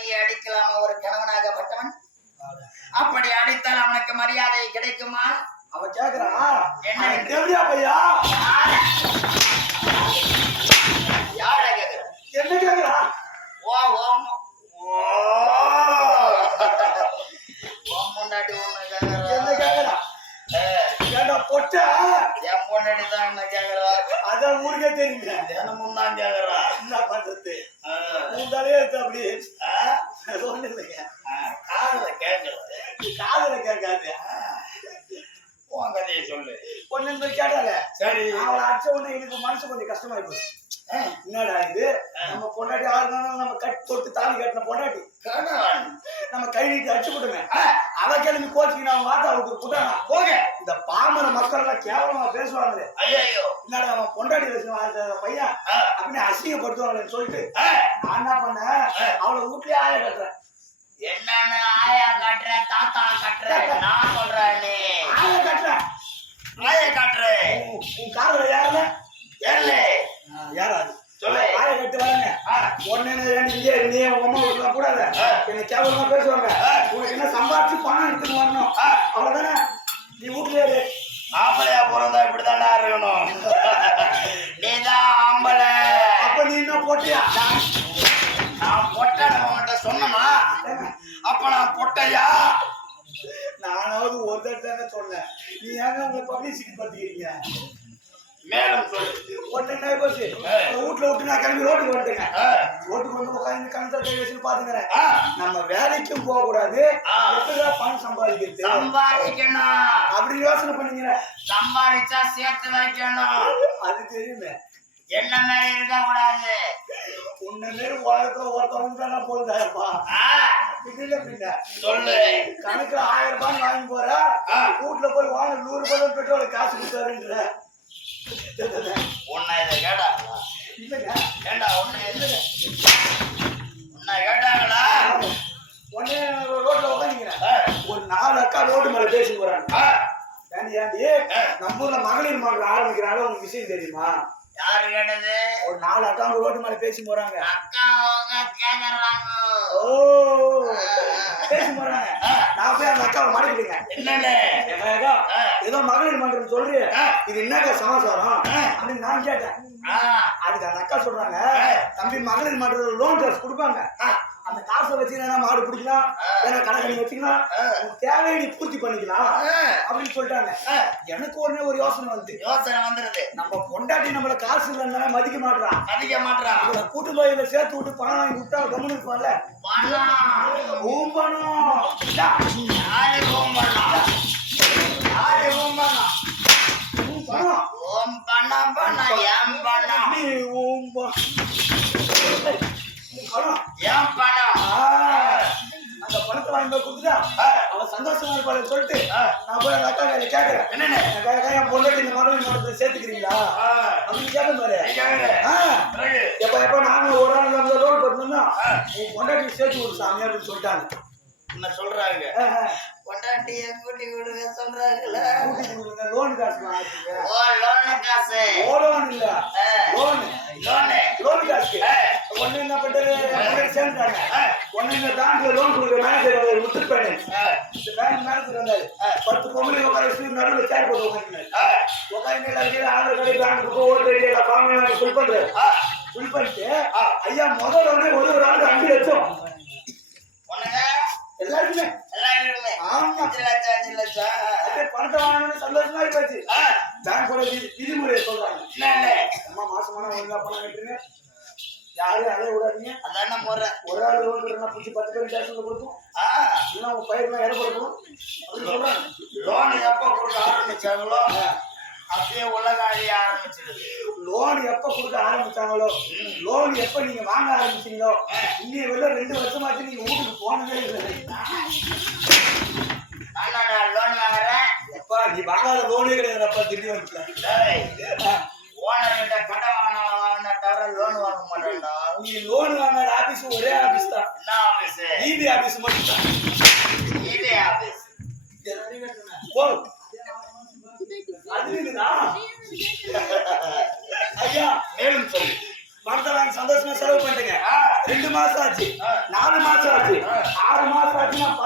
பொண்டாட்டியை அடிக்கலாமா. ஒரு கணவனாகப்பட்டவன். அப்படி அடித்தால் அவனுக்கு மரியாதை கிடைக்குமா? அவ கேக்குறான் என்ன? பையா? யார? கேக்குற? என்ன கேக்குறா? ஓ ஓம் ஒண்ணு என்ன கேக்குறா? கேக்குறா ஏண்டா பொட்ட? என் தான் என்ன கேக்குறா? அதான் ஊருக்கே தெரியுங்க தினமும் தான் கேக்குறா. என்ன பண்றது? தலையே இருக்கு அப்படி ஒண்ணு இல்லைங்க. காதுல கேட்கல. காதுல கேட்காது. உன் கதையை சொல்லு. ஒண்ணு இந்த கேட்டால சரி. அவளை அடிச்ச உடனே எனக்கு மனசு கொஞ்சம் கஷ்டமாயி போச்சு. என்னடா இது? நம்ம பொண்டாட்டி நாளும் நம்ம கட்டி தொட்டு தாலி கட்டின பொண்டாட்டி. நம்ம கை நீட்டி அடிச்சு விடுங்க அவ கிளம்பி கோச்சிக்கு நான் வாட்டா விட்டு விட்டானா போக இந்த பாமர மக்கள் எல்லாம் கேவலமா பேசுவாங்களே. ஐயோ என்னடா அவன் பொண்டாட்டி வச்சு பையன்? அப்படின்னு அசிங்கப்படுத்துவாங்களேன்னு சொல்லிட்டு நான் என்ன பண்ணேன்? அவளை வீட்லயே ஆய கட்டுறேன். என்னன்னு ஆயா காட்டுற தாத்தா காட்டுற நான் சொல்றேன் ஆய கட்டுறேன். ஆயா காட்டுறேன் உன் காதுல யாருல ஏழு யாராது சொல்லு. ஆய கட்டு வரேங்க உடனே இங்கே நீ உங்க அம்மா வீட்டுல கூடாது. என்ன கேவலமா பேசுவாங்க. உனக்கு என்ன சம்பாதிச்சு பணம் எடுத்துட்டு வரணும்? அவ்வளவுதானே? நீ இரு. ஆம்பளையா பிறந்தா இப்படிதான்டா இருக்கணும். நான் பொட்டை சொன்னனா அப்ப நான் பொட்டையா? நானாவது ஒரு தடவை சொன்னேன். நீ ஏங்க உங்க பப்ளிசிட்டி படுத்திக்கிறீங்க? சொல்லு. உடனே போச்சு வீட்டுல விட்டு நான் கிளம்பி ரோட்டுக்கு வந்துட்டேங்க. ரோட்டுக்கு வந்து உட்காந்து கணத்தை கை வச்சு பாத்துக்கிறேன். நம்ம வேலைக்கும் போக கூடாது. எப்படிதான் பணம் சம்பாதிக்கிறது? சம்பாதிக்கணும். அப்படி யோசனை பண்ணீங்க சம்பாதிச்சா சேர்த்து வைக்கணும். அது தெரியுமே. என்ன மாதிரி இருக்க கூடாது உன்ன உலகத்துல ஒருத்தவங்க ஆ, இல்ல பின்ன. சொல்லு. கணக்குல ஆயிரம் ரூபாய் வாங்கி போற. வீட்டுல போய் வாங்க நூறு ரூபாய் பெட்ரோல் காசு கொடுத்தாருன்ற. உன்னை இதை கேட்டாங்களா இல்லைங்க. ஏண்டா உன்னை எது உன்னை கேட்டாங்களா? உடனே ரோட்ல உட்காந்துக்கிறேன் ஒரு நாலு அக்கா ரோட்டு மேல பேசி போறாங்க. ஏண்டி ஏண்டி? நம்ம மகளிர் மகள் ஆரம்பிக்கிறாங்க உங்களுக்கு விஷயம் தெரியுமா? யாரு கேட்டது? ஒரு நாலு அக்கா அவங்க ரோட்டு மேல பேசி போறாங்க. அக்கா அவங்க கேக்குறாங்க. ஓ பேசி போறாங்க. நான் போய் அந்த அக்காவை மாட்டிக்கிட்டேங்க என்னன்னு ஆ, ஏதோ மகளிர் மன்றம் சொல்றியே. இது என்னக்கா சமாச்சாரம். அப்படின்னு நான் கேட்டேன். அதுக்கு அந்த அக்கா சொல்றாங்க. தம்பி மகளிர் மன்றத்தில் லோன் காசு கொடுப்பாங்க. ஆ. அந்த காசை வச்சு வேணா மாடு பிடிக்கலாம். கணக்கு நீ வச்சுக்கலாம். தேவையை நீ பூர்த்தி பண்ணிக்கலாம் அப்படின்னு சொல்லிட்டாங்க. எனக்கு உடனே ஒரு யோசனை வந்து யோசனை வந்துருது. நம்ம பொண்டாட்டி நம்மள காசு இல்லைன்னா மதிக்க மாட்டான் மதிக்க மாட்டான் அவளை கூட்டு போயில சேர்த்து விட்டு பணம் வாங்கி விட்டா கம்முனு இருப்பான்ல. பணம். ஓம் யாரு ஓம் பணம் ஓம் நீ ஊம்ப உன் பணம் ஏன் பணம் அந்த பணத்தை வாங்கி போய் கொடுத்துட்டா? அவன் சந்தோஷமா இருப்பாள் சொல்லிட்டு நான் போய் அந்த அக்கா கையில கேட்கறேன் என்னன்னு? என் பொண்டாட்டி இந்த மகளிர் மன்றத்தை சேர்த்துக்கிறீங்களா? அப்படின்னு கேட்க பாரு. எப்ப எப்ப நாங்க ஒரு நாள் நம்ம ரோல் போட்டோம்னா உன் பொண்டாட்டி சேர்த்து விடு சாமி அப்படின்னு சொல்லிட்டாங்க. என்ன சொல்றாங்க. பொண்டாட்டிய கூட்டி கூட்டி கொடுங்க லோன் காசு ஓ லோனு காசு. ஓ லோன் இல்ல. ஆ, லோன் லோனு லோன் காசு ஆ, ஒண்ணு என்ன பண்றது ஒண்ணு இந்த பேங்க்ல லோன் கொடுக்குற மேனேஜர் வந்தாரு முத்துப்பேனு ஆ, இந்த பேங்க் மேனேஜர் வந்தாரு பத்து பொம்பளை உட்கார வச்சு நடுவில் சேர் போட்டு உட்காந்துருந்தாரு உட்காந்து எல்லாரும் ஆந்திர கடை பேங்க் புக்கு ஓட்டு ஐடி எல்லாம் ஃபார்ம் ஃபில் பண்றாரு. ஆ. ஃபில் பண்ணிட்டு ஐயா முதல்ல உடனே ஒரு ஒரு ஆளுக்கு அஞ்சு லட்சம். எல்லாருக்குமே. ஆமா. அஞ்சு லட்சம் அஞ்சு லட்சம். அப்படியே பணத்தை வாங்கணும்னு சந்தோஷமா பேங்கோட விதி- விதிமுறையை சொல்றாங்க. என்னன்னு அம்மா மாசமான ஒழுங்கா பணம் யாரையும் அலைய விடாதீங்க அதான முறை ஒரு ஆள் லோன் கட்டுறா பிடிச்சி பத்து பேர் ஸ்டேஷன்ல கொடுப்போம் ஆ, இல்லைன்னா உங்க பயிரெல்லாம் இறப்படணும் அப்படின்னு சொல்றாங்க லோன் எப்ப கொடுக்க ஆரம்பிச்சாங்களோ அப்படியே உலக அழிய ஆரம்பிச்சிடுது லோன் எப்ப கொடுக்க ஆரம்பிச்சாங்களோ லோன் எப்ப நீங்க வாங்க ஆரம்பிச்சீங்களோ இன்னைய வெளில ரெண்டு வருஷமாச்சு நீங்க வீட்டுக்கு போனதே இல்லை நானா லோன் வாங்குறேன் எப்பா நீ வாங்காத லோனே கிடையாதுப்பா திடீர் வந்துல டேய், ஓனர் கிட்ட கடன் வாங்கினா வாங்கினா தவிர லோன் வாங்க மாட்டேன்டா நீ லோன் வாங்குற ஆபீஸ் ஒரே ஆபீஸ் தான் என்ன ஆபீஸ் இபி ஆபீஸ் மட்டும் தான் ஆபீஸ் போ அது ஐயா மேலும் சொல்லு. பணத்தை வாங்கி சந்தோஷமா செலவு பண்ணிட்டேங்க. ரெண்டு மாசம் ஆச்சு. நாலு மாசம் ஆச்சு. ஆறு மாசம் ஆச்சு நான்